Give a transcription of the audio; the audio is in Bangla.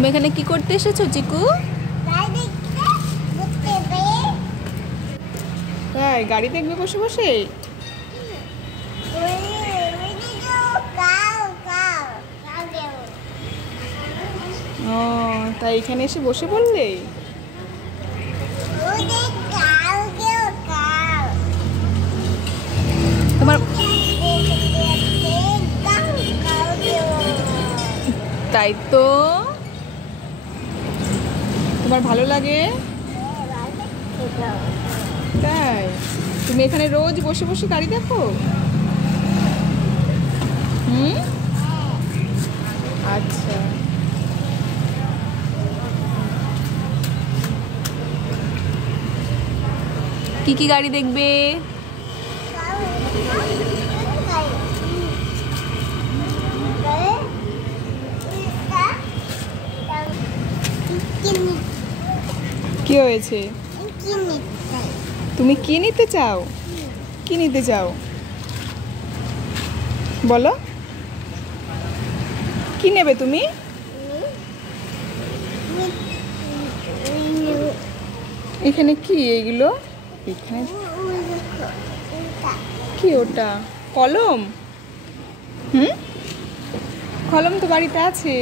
তুমি এখানে কি করতে এসেছো চিকু? তাই গাড়ি দেখবে বসে বসে? ও তাই এখানে এসে বসে পড়লে? তোমার তাই তো, তোমার ভালো লাগে? তাই তুমি এখানে রোজ বসে বসে গাড়ি দেখো? আচ্ছা, কি কি গাড়ি দেখবে? কি হয়েছে? তুমি কি নিতে চাও? কি নিতে চাও বলো? কি নেবে তুমি? এখানে কি এইগুলো? এখানে কি ওটা? কলম? কলম তো বাড়িতে আছে।